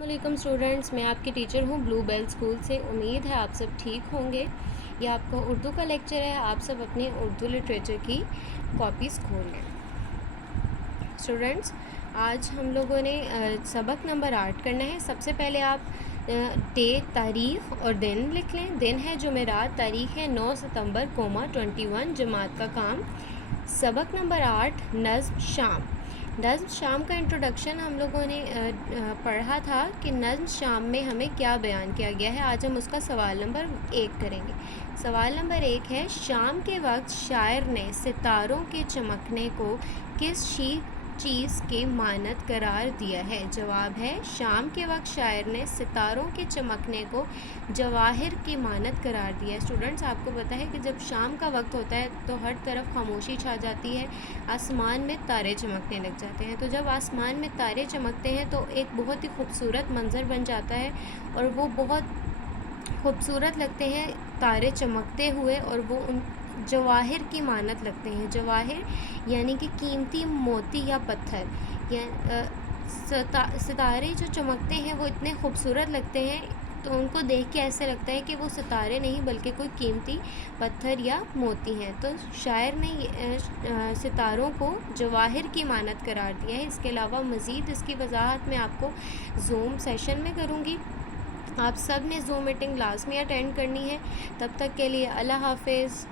السلام علیکم اسٹوڈنٹس، میں آپ کی ٹیچر ہوں بلو بیل اسکول سے۔ امید ہے آپ سب ٹھیک ہوں گے۔ یہ آپ کا اردو کا لیکچر ہے، آپ سب اپنے اردو لٹریچر کی کاپیز کھول لیں۔ اسٹوڈنٹس، آج ہم لوگوں نے سبق نمبر 8 کرنا ہے۔ سب سے پہلے آپ ڈیٹ، تاریخ اور دن لکھ لیں۔ دن ہے جمعرات، تاریخ ہے 9 ستمبر 21 جماعت کا کام۔ سبق نمبر 8 نظم شام۔ نظم شام کا انٹروڈکشن ہم لوگوں نے پڑھا تھا کہ نظم شام میں ہمیں کیا بیان کیا گیا ہے۔ آج ہم اس کا سوال نمبر 1 کریں گے۔ سوال نمبر 1 ہے، شام کے وقت شاعر نے ستاروں کے چمکنے کو کس چیز کے مانند قرار دیا ہے؟ جواب ہے، شام کے وقت شاعر نے ستاروں کے چمکنے کو جواہر کی مانند قرار دیا ہے۔ اسٹوڈنٹس، آپ کو پتہ ہے کہ جب شام کا وقت ہوتا ہے تو ہر طرف خاموشی چھا جاتی ہے، آسمان میں تارے چمکنے لگ جاتے ہیں۔ تو جب آسمان میں تارے چمکتے ہیں تو ایک بہت ہی خوبصورت منظر بن جاتا ہے اور وہ بہت خوبصورت لگتے ہیں تارے چمکتے ہوئے، اور وہ ان جواہر کی مانند لگتے ہیں۔ جواہر یعنی کہ قیمتی موتی یا پتھر۔ ستارے جو چمکتے ہیں وہ اتنے خوبصورت لگتے ہیں، تو ان کو دیکھ کے ایسے لگتا ہے کہ وہ ستارے نہیں بلکہ کوئی قیمتی پتھر یا موتی ہیں۔ تو شاعر نے ستاروں کو جواہر کی مانند قرار دیا ہے۔ اس کے علاوہ مزید اس کی وضاحت میں آپ کو زوم سیشن میں کروں گی۔ آپ سب نے زوم میٹنگ لازمی اٹینڈ کرنی ہے۔ تب تک کے لیے اللہ حافظ۔